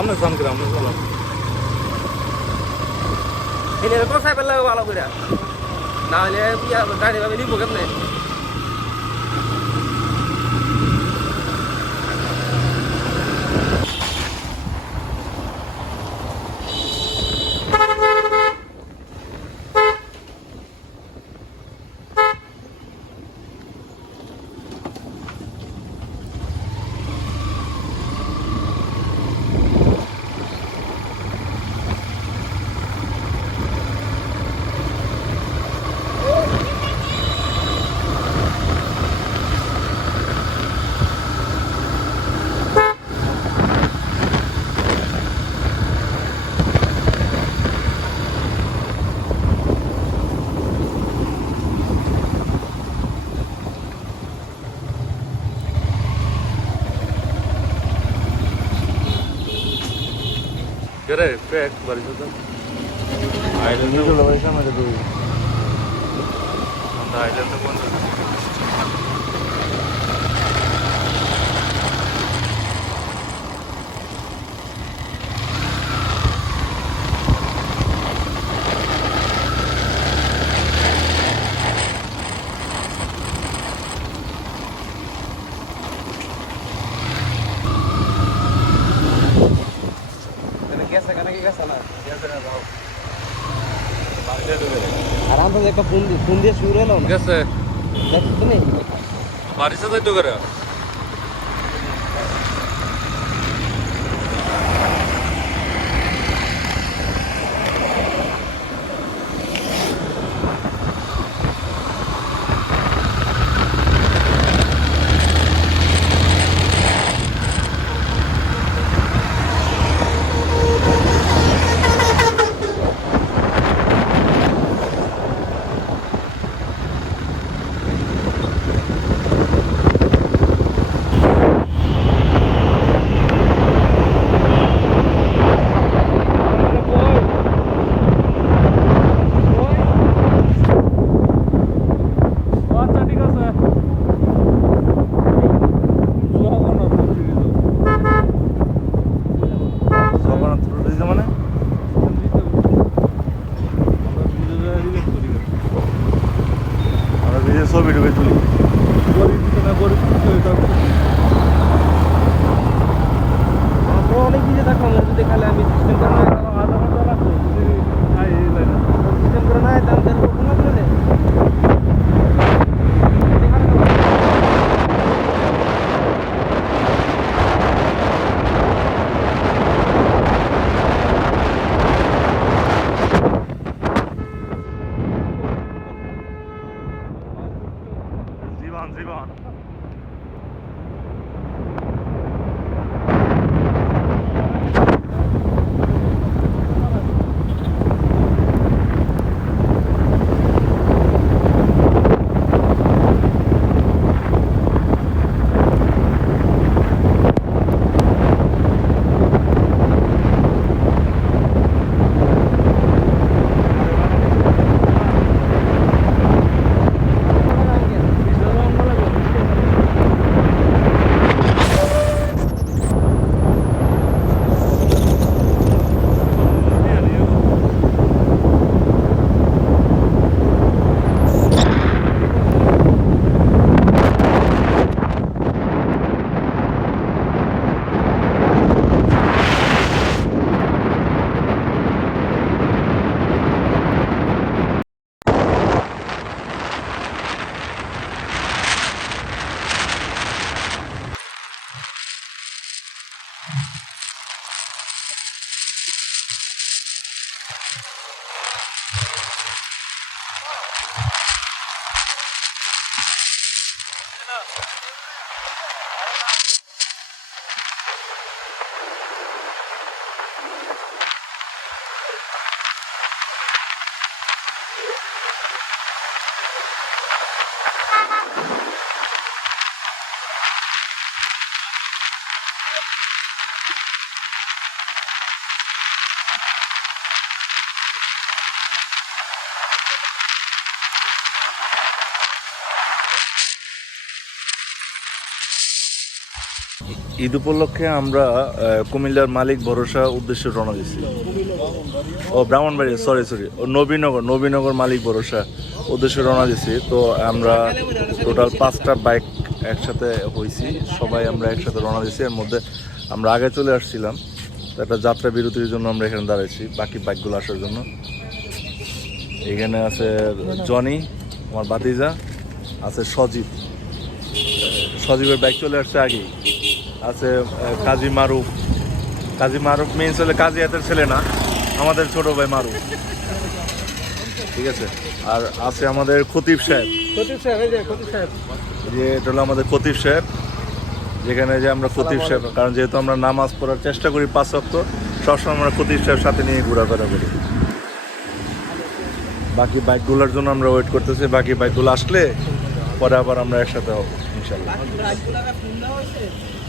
আমরা সাম করে আমরা চলাম এর কোন সাইকেল লাগবে ভালো করে না হলে গাড়ি ভাবে নিবো কেমনে करे पैक बारिश होता आइलैंड तो वैसा मेरे को हम आइलैंड में बंद গেছে কেন কি গেছে না कैसे ना जाओ আর আমরা একটা ফোন দিয়ে শুরু হলো না कैसे দেখছ তো নেই बारिश से तो करे ঈদ উপলক্ষে আমরা কুমিল্লার মালিক ভরসা উদ্দেশ্যে রওনা দিচ্ছি। ও ব্রাহ্মণবাড়ি, সরি ও নবীনগর মালিক ভরসা উদ্দেশ্যে রওনা দিচ্ছি। তো আমরা টোটাল 5টা বাইক একসাথে হয়েছি, সবাই আমরা একসাথে রওনা দিচ্ছি। এর মধ্যে আমরা আগে চলে আসছিলাম, তো একটা যাত্রা বিরতির জন্য আমরা এখানে দাঁড়াইছি বাকি বাইকগুলো আসার জন্য। এখানে আছে জনি, আমার ভাতিজা, আছে সজীবের বাইক চলে আসছে আগেই, আছে কাজী মারুফ মেইন ছেলে, কাজী হাতের ছেলে না, আমাদের ছোট ভাই মারুফ, ঠিক আছে। আর আছে আমাদের খতিব সাহেব, যে এটা হলো আমাদের খতিব সাহেব, যেখানে যে আমরা খতিব সাহেব, কারণ যেহেতু আমরা নামাজ পড়ার চেষ্টা করি 5 ওয়াক্ত, সবসময় আমরা খতিব সাহেব সাথে নিয়ে ঘোরাফেরা করি। বাকি বাইকগুলোর জন্য আমরা ওয়েট করতেছি, বাকি বাইকগুলো আসলে পরে আবার আমরা একসাথে হবো ইনশাল্লাহ।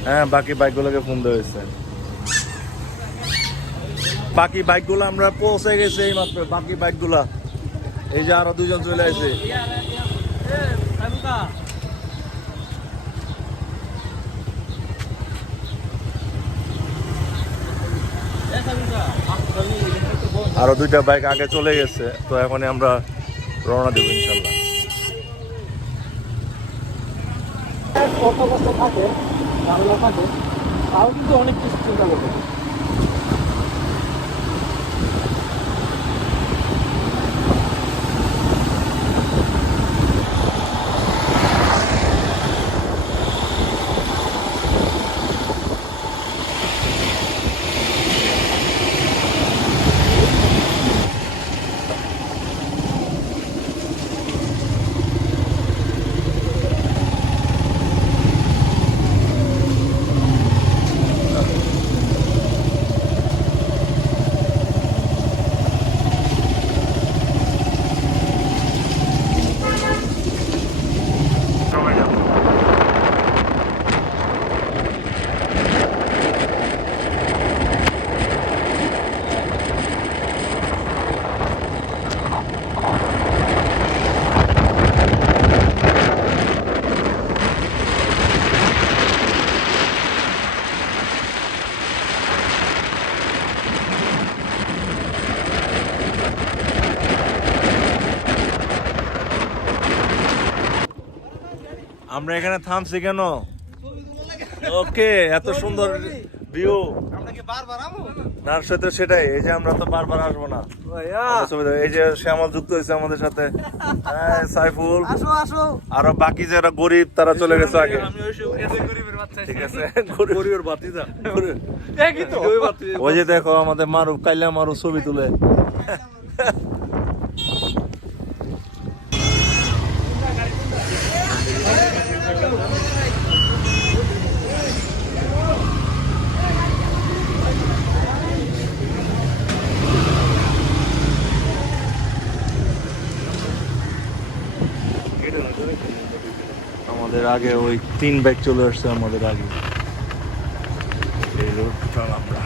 হ্যাঁ, বাকি বাইকগুলোকে ফোন দেওয়া হয়েছে। বাকি বাইকগুলো আমরা পৌঁছে গেছি এই মাত্র। বাকি বাইকগুলা এই যে আরো 2জন চলে আসে। আরো 2টা বাইক আগে চলে গেছে, তো এখন আমরা রওনা দেবো ইনশাল্লাহ। অনেক কিছু চিন্তা করতে আমরা এখানে থামছি কেন? ওকে, এত সুন্দর ভিউ, না সাথে সেটাই। এই যে আমরা তো বারবার আসবো না, এই যে শ্যামল যুক্ত হয়েছে আমাদের সাথে, সাইফুল, আরো বাকি যারা গরিব তারা চলে গেছে আগে, ঠিক আছে। ওই যে দেখো আমাদের মারুফ, কাইলা মারুফ ছবি তুলে। আমাদের আগে ওই 3 বাইক চলে আসছে আমাদের আগে, এই রোড আমরা